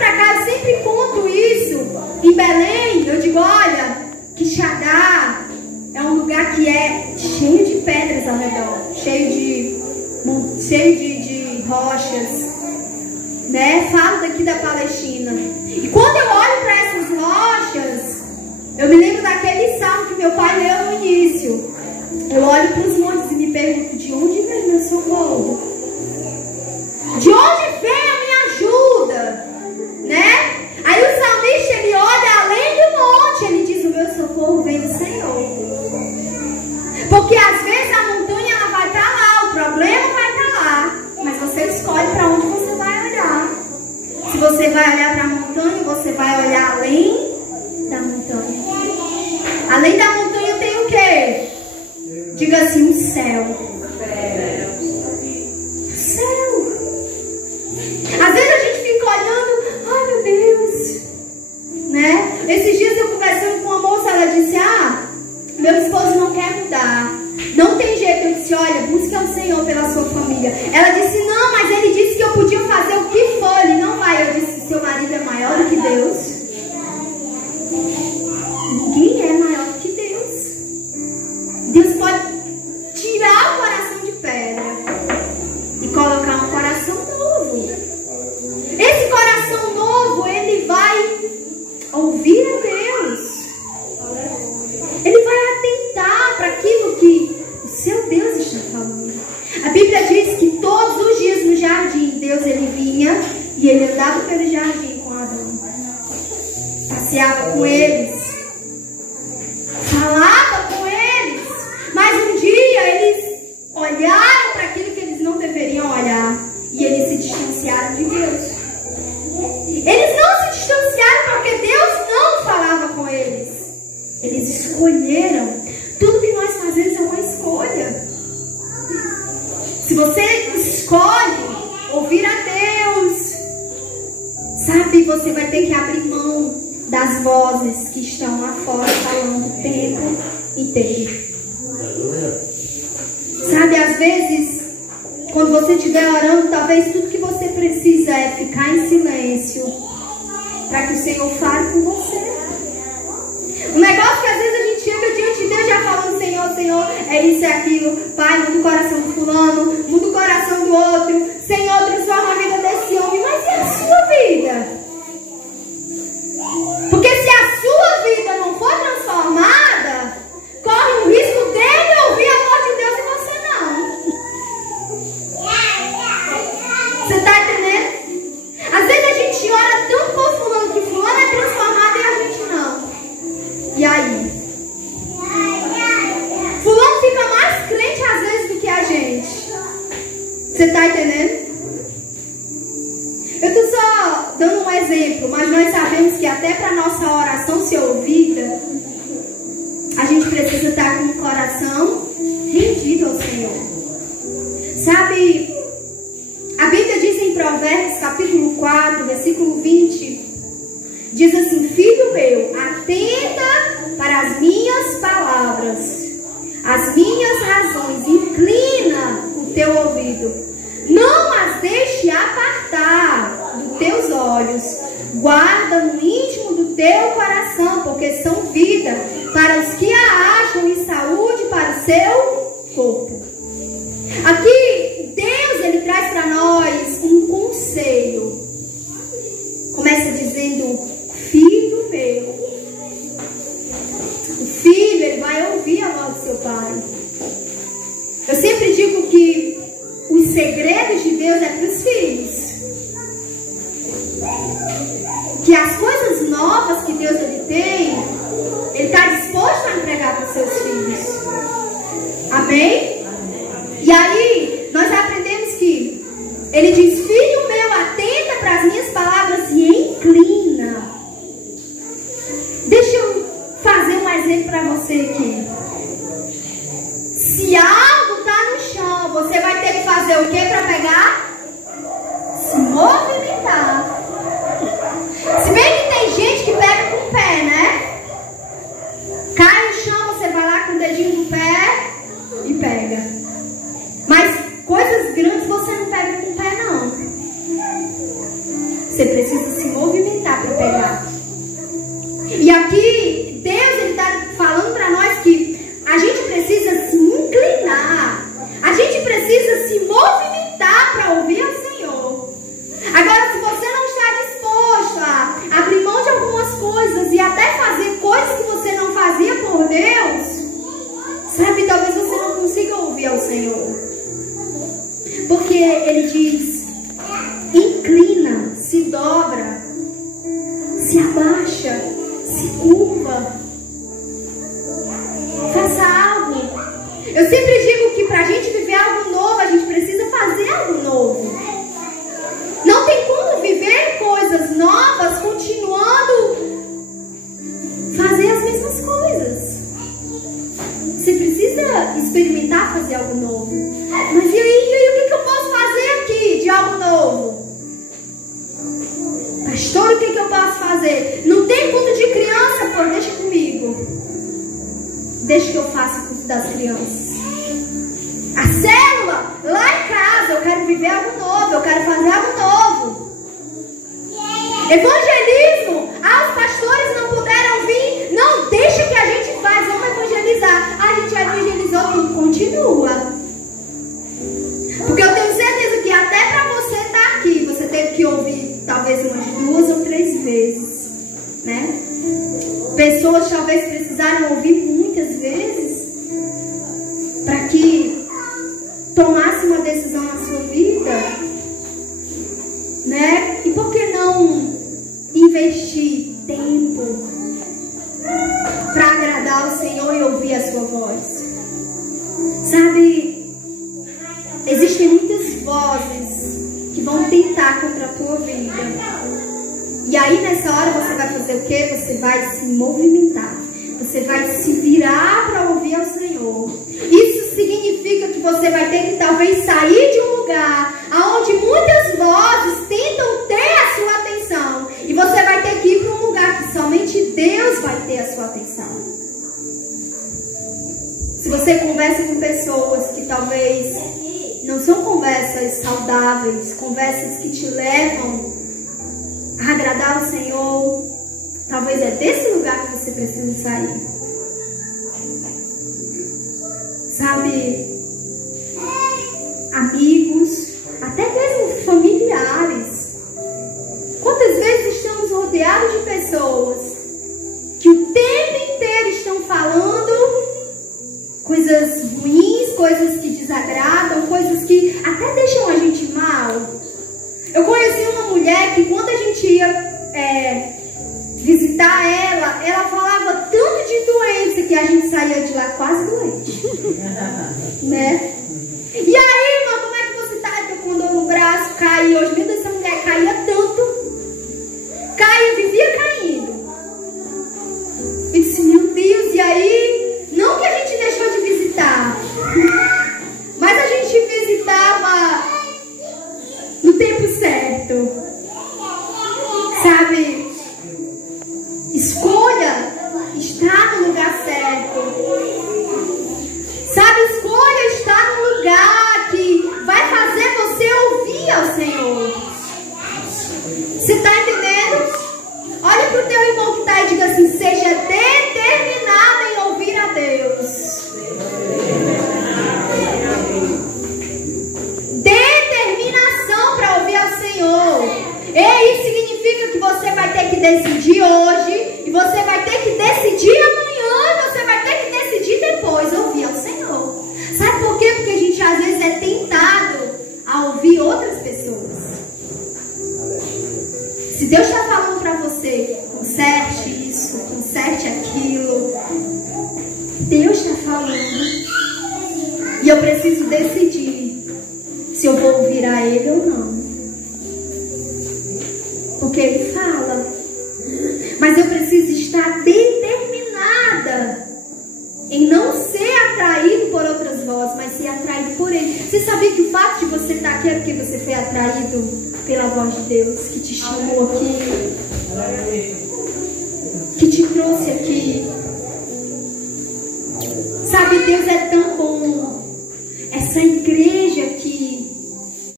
pra cá, eu sempre conto isso. Em Belém, eu digo, olha, Quixadá é um lugar que é cheio de pedras ao redor, cheio de rochas, né? Falo daqui da Palestina. E quando eu olho para essas rochas, eu me lembro daquele salmo que meu pai leu no início. Eu olho para os montes e me pergunto, de onde vem meu socorro? De onde vem a minha ajuda? Né? Aí o salmista, ele olha além do monte, ele diz, o meu socorro vem do Senhor. Porque às vezes a montanha ela vai estar lá, o problema vai estar lá, mas você escolhe para onde você vai olhar. Se você vai olhar para a montanha, você vai olhar além da montanha. Além da montanha tem o quê? Diga assim, o céu. O céu. Às vezes a gente fica olhando, ai meu Deus, né? Esses dias eu conversando com uma moça, ela disse, meu esposo não quer mudar, não tem jeito. Eu disse, olha, busque ao Senhor pela sua família. Ela disse, não, mas ele disse que eu podia fazer o que for, ele não vai. Eu disse, seu marido é maior do que Deus? Ninguém é maior do que Deus. Deus pode tirar o coração de pedra e colocar um coração novo. Esse coração novo, ele vai ouvir a Deus. Ele vai atentar para aquilo que o seu Deus está falando. A Bíblia diz que todos os dias no jardim, Deus ele vinha e ele andava pelo jardim com Adão. Passeava com eles. Falava com eles. Mas um dia eles olharam para aquilo que eles não deveriam olhar. E eles se distanciaram de Deus. Eles não se distanciaram porque Deus não falava com eles. Eles escolheram. Tudo que nós fazemos é uma escolha. Se você escolhe ouvir a Deus, sabe, você vai ter que abrir mão das vozes que estão lá fora falando o tempo inteiro. Sabe, às vezes, quando você estiver orando, talvez tudo que você precisa é ficar em silêncio para que o Senhor fale com você. O negócio que às vezes a gente chega diante de Deus já falando, Senhor, Senhor, é isso, é aquilo. Pai, muda o coração do fulano, muda o coração do outro. Senhor, transforma a vida desse homem. Mas e a sua vida? Porque se a sua vida não for transformada, corre o risco dele ouvir a voz de Deus e você não. Você está entendendo? Às vezes a gente ora tanto por fulano que fulano é transformado e a gente não. E aí? Fulano fica mais crente às vezes do que a gente. Você está entendendo? Eu estou só dando um exemplo, mas nós sabemos que até para nossa oração ser ouvida, a gente precisa estar com o coração rendido ao Senhor. Sabe, a Bíblia diz em Provérbios capítulo 4, versículo 20, diz assim, filho meu, atenta para as minhas palavras, as minhas razões, inclina o teu ouvido. Não as deixe apartar dos teus olhos. Guarda no íntimo do teu coração, porque são vida para os que a acham e saúde para o seu corpo. Aqui, Deus, ele traz para nós um conselho. Começa dizendo, filho meu. O filho, ele vai ouvir a voz do seu pai. Eu sempre digo que os segredos de Deus é para os filhos. Que as coisas novas que Deus ele tem, ele está disposto a entregar para os seus filhos. Amém? E aí, nós aprendemos que ele diz, filho meu, atenta para as minhas palavras e inclina. Deixa eu fazer um exemplo para você aqui. Se algo está no chão, você vai ter que fazer o que para pegar? Se movimentar. Se bem que tem gente que pega com o pé, né? Cai no chão, você vai lá com o dedinho do pé e pega. Mas coisas grandes você não pega com o pé, não. se movimentar para pegar. E aqui, Deus está falando para nós que a gente precisa se inclinar. A gente precisa se movimentar para ouvir ao Senhor. Agora, se você não está disposto a abrir mão de algumas coisas e até fazer coisas que você não fazia por Deus, sabe, talvez você não consiga ouvir ao Senhor. Porque Ele diz: inclina, se dobra, se abaixa, se curva, faça algo. Eu sempre digo que para a gente viver algo novo, a gente precisa fazer algo novo. Não tem como viver coisas novas continuando fazer as mesmas coisas. Você precisa experimentar fazer algo novo. Mas e aí, o que eu posso fazer aqui de algo novo? Pastor, o que eu posso fazer? Não tem culto de criança, pô, deixa comigo. Deixa que eu faça o culto das crianças. A célula, lá em casa, eu quero viver algo novo, eu quero fazer algo novo. Evangelismo, os pastores não puderam vir. Não, deixa que a gente faz, vamos evangelizar. A gente evangelizou, tudo continua. Porque eu tenho certeza que até para você estar aqui, você teve que ouvir talvez umas 2 ou 3 vezes, né? Pessoas talvez precisaram ouvir muitas vezes para que tomasse uma decisão na sua vida, né? E por que não investir tempo para agradar o Senhor e ouvir a sua voz? Sabe, existem muitas vozes que vão tentar contra a tua vida. E aí nessa hora você vai fazer o quê? Você vai se movimentar. Você vai se virar para ouvir ao Senhor. Isso significa que você vai ter que talvez sair de um lugar onde muitas vozes tentam ter a sua atenção. E você vai ter que ir para um lugar que somente Deus vai ter a sua atenção. Se você conversa com pessoas que talvez não são conversas saudáveis, conversas que te levam a agradar o Senhor, talvez é desse lugar que você precisa sair. Sabe, amigos, até mesmo familiares. Quantas vezes estamos rodeados de pessoas que o tempo inteiro estão falando coisas ruins, coisas que desagradam, coisas que até deixam a gente mal. Eu conheci uma mulher que quando a gente ia visitar ela falava tanto de doença que a gente saía de lá quase doente. Né? E aí, irmã, como é que você tá? Eu tô com dor no braço, caí hoje. Meu Deus, essa mulher caía tanto. Caía, vivia caindo. Eu disse, meu Deus, e aí? Não que a gente deixou de visitar, mas a gente visitava no tempo certo. Sabe? Escolha estar no lugar certo. Sabe, escolha estar no lugar que vai fazer você ouvir ao Senhor. Você está entendendo? Olha para o teu irmão que está aí e diga assim: seja determinado em ouvir a Deus. Determinação para ouvir ao Senhor. E isso significa que você vai ter que decidir hoje, e você vai ter que decidir amanhã, e você vai ter que decidir depois ouvir ao Senhor. Sabe por quê? Porque a gente às vezes é tentado a ouvir outras pessoas. Se Deus está falando para você, conserte isso, conserte aquilo, Deus está falando, e eu preciso decidir se eu vou ouvir a Ele ou não. Porque Ele fala, mas eu preciso estar determinada em não ser atraído por outras vozes, mas ser atraído por Ele. Você sabia que o fato de você estar aqui é porque você foi atraído pela voz de Deus, que te chamou aqui, que te trouxe aqui? Sabe, Deus é tão bom. Essa igreja